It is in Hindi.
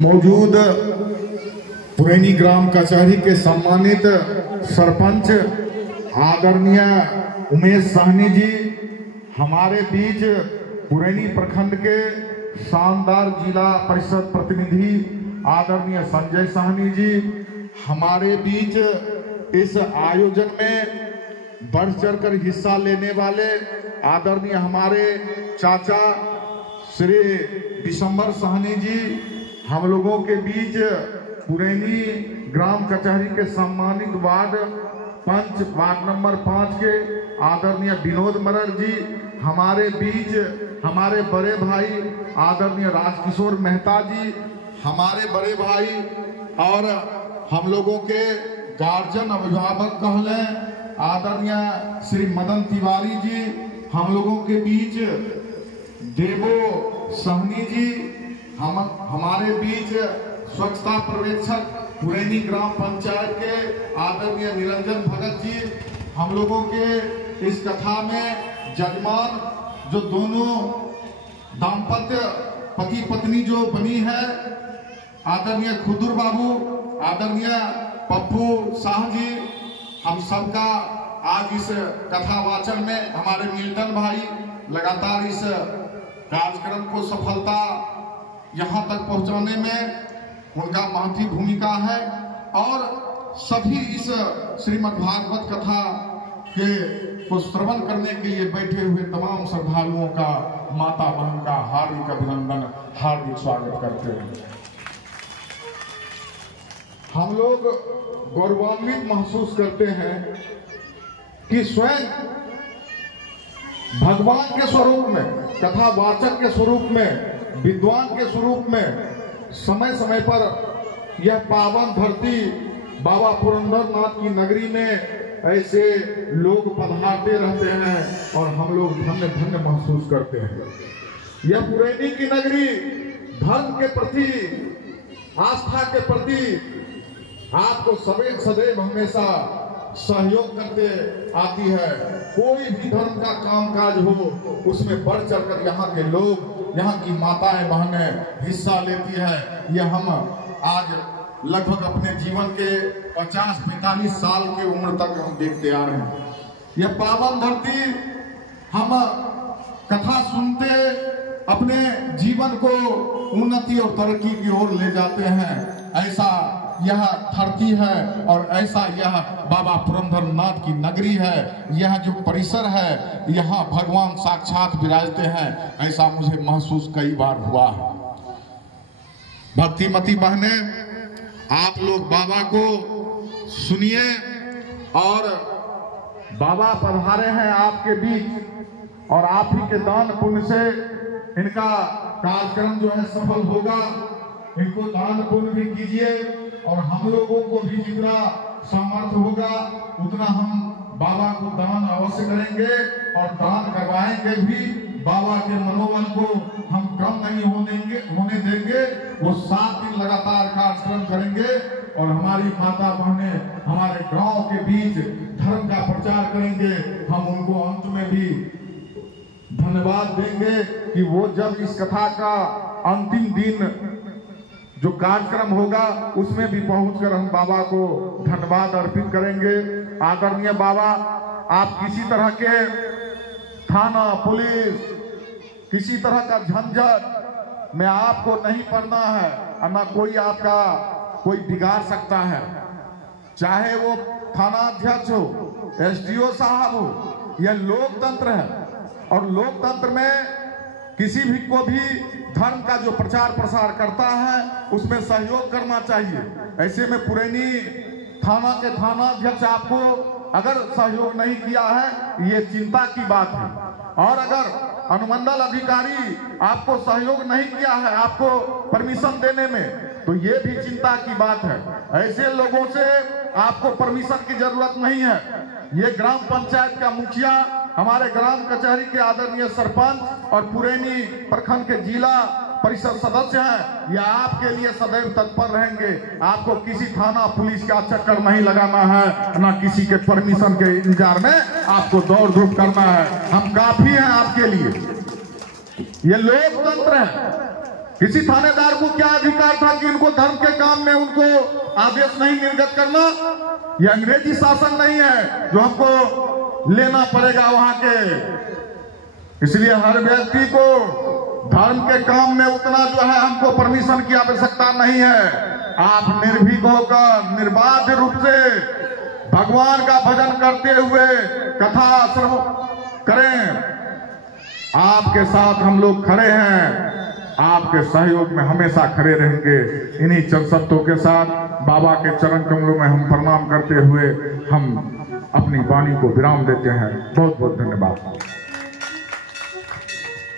मौजूद पुरैनी ग्राम कचहरी के सम्मानित सरपंच आदरणीय उमेश साहनी जी, हमारे बीच पुरैनी प्रखंड के शानदार जिला परिषद प्रतिनिधि आदरणीय संजय साहनी जी, हमारे बीच इस आयोजन में बढ़ चढ़कर हिस्सा लेने वाले आदरणीय हमारे चाचा श्री दिसंबर साहनी जी, हम लोगों के बीच पुरैनी ग्राम कचहरी के सम्मानित वार्ड नंबर 5 के आदरणीय विनोद मरर जी, हमारे बीच हमारे बड़े भाई आदरणीय राजकिशोर मेहता जी, हमारे बड़े भाई और हम लोगों के गार्जियन अभिभावक कहले आदरणीय श्री मदन तिवारी जी, हम लोगों के बीच देवो सहनी जी, हमारे बीच स्वच्छता पर्यवेक्षक पुरैनी ग्राम पंचायत के आदरणीय निरंजन भगत जी, हम लोगों के इस कथा में जजमान जो दोनों दाम्पत्य पति पत्नी जो बनी है आदरणीय खुदुर बाबू, आदरणीय पप्पू शाह जी, हम सबका आज इस कथा वाचन में हमारे मिल्टन भाई लगातार इस कार्यक्रम को सफलता यहाँ तक पहुँचाने में उनका महती भूमिका है और सभी इस श्रीमद् भागवत कथा के को श्रवण करने के लिए बैठे हुए तमाम श्रद्धालुओं का माता बहन का हार्दिक अभिनंदन, हार्दिक स्वागत करते हैं। हम लोग गौरवान्वित महसूस करते हैं कि स्वयं भगवान के स्वरूप में, कथावाचक के स्वरूप में, विद्वान के स्वरूप में समय समय पर यह पावन धरती बाबा पुरंदरनाथ की नगरी में ऐसे लोग पधारते रहते हैं और हम लोग धन्य धन्य महसूस करते हैं। यह पुरैनी की नगरी धर्म के प्रति, आस्था के प्रति आपको सदैव हमेशा सहयोग करते आती है। कोई भी धर्म का कामकाज हो उसमें बढ़ चढ़कर यहाँ के लोग, यहाँ की माताएं बहनें हिस्सा लेती है। यह हम आज लगभग अपने जीवन के 50-45 साल की उम्र तक हम देखते आ रहे हैं। यह पावन धरती हम कथा सुनते अपने जीवन को उन्नति और तरक्की की ओर ले जाते हैं। ऐसा यह धरती है और ऐसा यह बाबा पुरंदरनाथ की नगरी है। यह जो परिसर है यहाँ भगवान साक्षात विराजते हैं, ऐसा मुझे महसूस कई बार हुआ है। भक्तिमती बहने, आप लोग बाबा को सुनिए और बाबा पधारे हैं आपके बीच और आप ही के दान पुण्य से इनका कार्यक्रम जो है सफल होगा। इनको दान पुण्य भी कीजिए और हम लोगों को भी जितना सामर्थ्य होगा उतना हम बाबा को दान अवश्य करेंगे और दान करवाएंगे भी। बाबा के मनोबल को हम कम नहीं होने देंगे। वो 7 दिन लगातार कार्यक्रम करेंगे और हमारी माता बहनें हमारे गांव के बीच धर्म का प्रचार करेंगे। हम उनको अंत में भी धन्यवाद देंगे कि वो जब इस कथा का अंतिम दिन जो कार्यक्रम होगा उसमें भी पहुंचकर हम बाबा को धन्यवाद अर्पित करेंगे। आदरणीय बाबा, आप किसी तरह के थाना, पुलिस, किसी तरह का झंझट में आपको नहीं पड़ना है और ना कोई आपका कोई बिगाड़ सकता है। चाहे वो थाना अध्यक्ष हो, SDO साहब हो, यह लोकतंत्र है और लोकतंत्र में किसी भी को भी धर्म का जो प्रचार प्रसार करता है उसमें सहयोग करना चाहिए। ऐसे में पुरैनी थाना के थाना अध्यक्ष आपको अगर सहयोग नहीं किया है ये चिंता की बात है और अगर अनुमंडल अधिकारी आपको सहयोग नहीं किया है आपको परमिशन देने में तो ये भी चिंता की बात है। ऐसे लोगों से आपको परमिशन की जरूरत नहीं है। ये ग्राम पंचायत का मुखिया, हमारे ग्राम कचहरी के आदरणीय सरपंच और पुरैनी प्रखंड के जिला परिषद सदस्य हैं। ये आपके लिए सदैव तत्पर रहेंगे। आपको किसी थाना पुलिस का चक्कर नहीं लगाना है, ना किसी के परमिशन के इंतजार में आपको दौड़ धूप करना है। हम काफी हैं आपके लिए। ये लोकतंत्र है किसी थानेदार को क्या अधिकार था कि इनको धर्म के काम में उनको आदेश नहीं निर्गत करना? यह अंग्रेजी शासन नहीं है जो हमको लेना पड़ेगा वहां के। इसलिए हर व्यक्ति को धर्म के काम में उतना जो है हमको परमिशन की आवश्यकता नहीं है। आप निर्भीक होकर निर्बाध रूप से भगवान का भजन करते हुए कथा श्रवण करें। आपके साथ हम लोग खड़े हैं, आपके सहयोग में हमेशा खड़े रहेंगे। इन्हीं चंद शब्दों के साथ बाबा के चरण कमलों में हम प्रणाम करते हुए हम अपनी वाणी को विराम देते हैं। बहुत बहुत धन्यवाद।